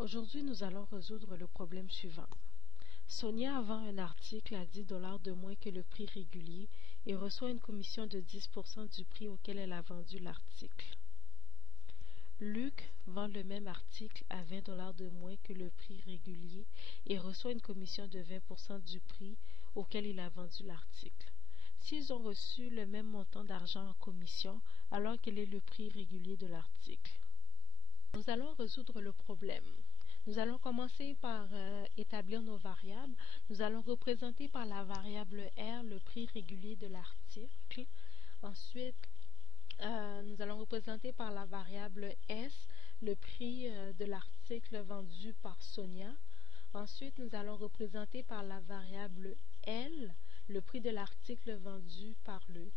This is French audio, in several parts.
Aujourd'hui, nous allons résoudre le problème suivant. Sonia vend un article à 10 $ de moins que le prix régulier et reçoit une commission de 10% du prix auquel elle a vendu l'article. Luc vend le même article à 20 $ de moins que le prix régulier et reçoit une commission de 20% du prix auquel il a vendu l'article. S'ils ont reçu le même montant d'argent en commission, alors quel est le prix régulier de l'article? Nous allons résoudre le problème. Nous allons commencer par établir nos variables. Nous allons représenter par la variable R le prix régulier de l'article. Ensuite, nous allons représenter par la variable S le prix de l'article vendu par Sonia. Ensuite, nous allons représenter par la variable L le prix de l'article vendu par Luc.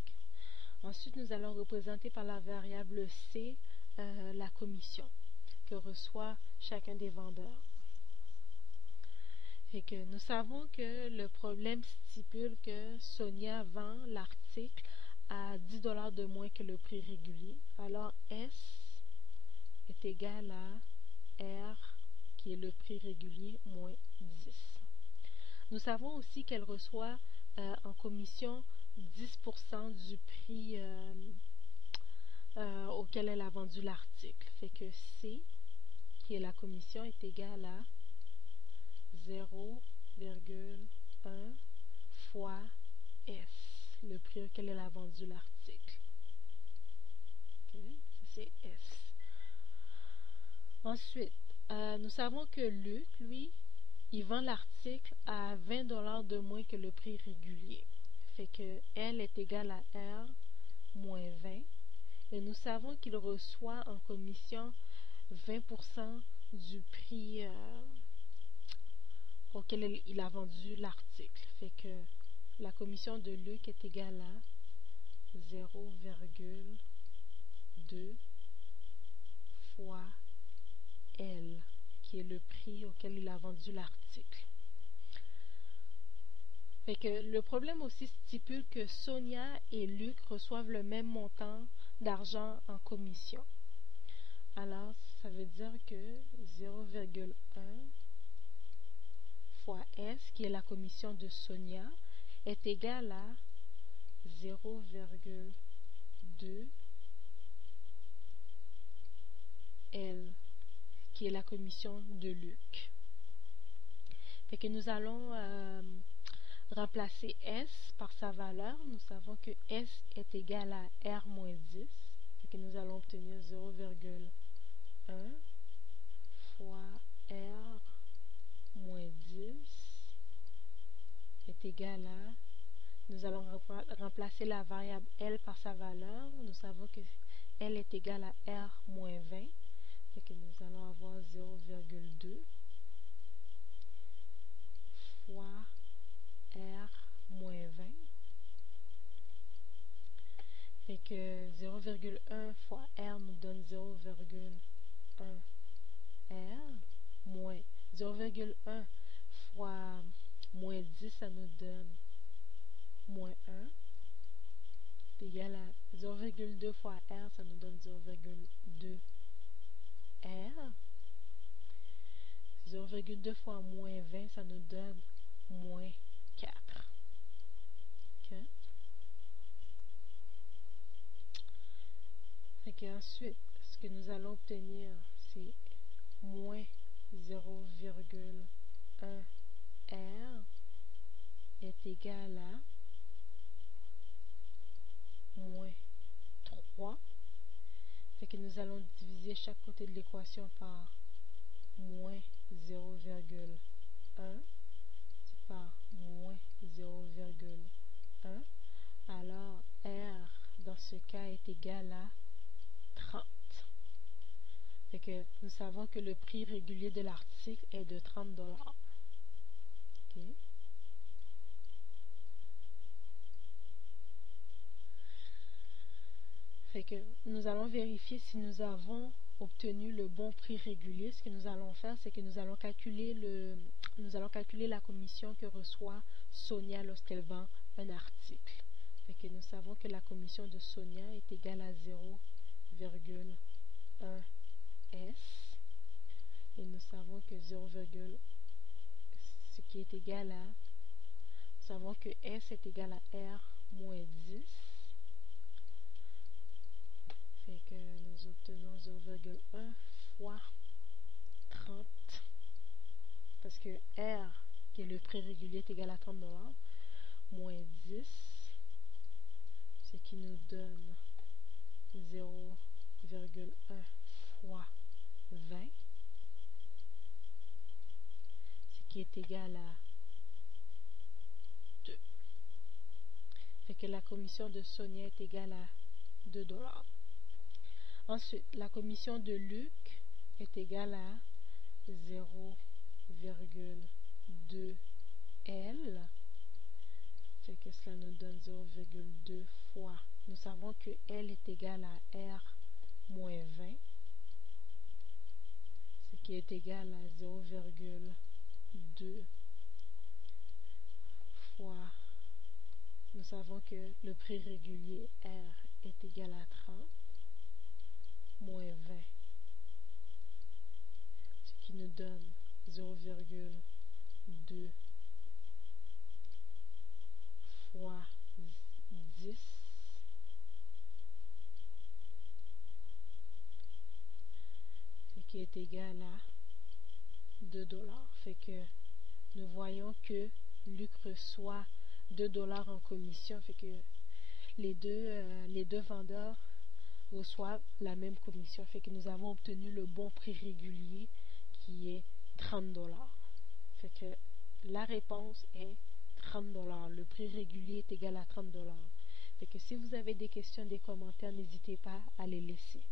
Ensuite, nous allons représenter par la variable C la commission que reçoit chacun des vendeurs. Et que nous savons que le problème stipule que Sonia vend l'article à 10 $ de moins que le prix régulier. Alors S est égal à R, qui est le prix régulier, moins 10. Nous savons aussi qu'elle reçoit en commission 10% du prix auquel elle a vendu l'article. Fait que C, qui est la commission, est égale à 0,1 fois S, le prix auquel elle a vendu l'article. Okay, c'est S. Ensuite, nous savons que Luc, lui, il vend l'article à 20 $ de moins que le prix régulier. Fait que L est égal à R moins 20. Et nous savons qu'il reçoit en commission 20% du prix auquel il a vendu l'article. Fait que la commission de Luc est égale à 0,2 fois L, qui est le prix auquel il a vendu l'article. Fait que le problème aussi stipule que Sonia et Luc reçoivent le même montant d'argent en commission. Alors, ça veut dire que 0,1 fois S, qui est la commission de Sonia, est égal à 0,2 L, qui est la commission de Luc. Fait que nous allons remplacer S par sa valeur. Nous savons que S est égal à R moins 10. Fait que nous allons obtenir 0,1 fois R moins 10 est égal à... Nous allons remplacer la variable L par sa valeur. Nous savons que L est égal à R moins 20. Fait que nous allons avoir 0,2 fois R moins 20. Fait que 0,1 fois R nous donne 0,1 R moins 0,1 fois moins 10, ça nous donne moins 1. C'est égal à 0,2 fois R, ça nous donne 0,2 R. 0,2 fois moins 20, ça nous donne moins 4. Okay. Fait qu'ensuite, ce que nous allons obtenir, c'est moins 0,1 R est égal à moins 3. Fait que nous allons diviser chaque côté de l'équation par moins 0,1 par moins 0,1. Alors R dans ce cas est égal à 30. Fait que nous savons que le prix régulier de l'article est de 30 $. Okay. Fait que nous allons vérifier si nous avons obtenu le bon prix régulier. Ce que nous allons faire, c'est que nous allons calculer la commission que reçoit Sonia lorsqu'elle vend un article. Fait que nous savons que la commission de Sonia est égale à 0,1 S. Et nous savons que 0, ce qui est égal à, nous savons que S est égal à R moins 10. Fait que nous obtenons 0,1 fois 30. Parce que R, qui est le prix régulier, est égal à 30 $, moins 10, ce qui nous donne 0,1 fois 20, ce qui est égal à 2. Fait que la commission de Sonia est égale à 2 $. Ensuite, la commission de Luc est égale à 0,2 L. Fait que cela nous donne 0,2 fois. Nous savons que L est égal à R moins 20, ce qui est égal à 0,2 fois. Nous savons que le prix régulier R est égal à 30 moins 20, ce qui nous donne 0,2 fois 10, ce qui est égal à 2 $. Fait que nous voyons que Luc reçoit 2 $ en commission. Fait que les deux vendeurs reçoivent la même commission. Fait que nous avons obtenu le bon prix régulier qui est 30 $. Fait que la réponse est 30 $. Le prix régulier est égal à 30 $. Fait que si vous avez des questions, des commentaires, n'hésitez pas à les laisser.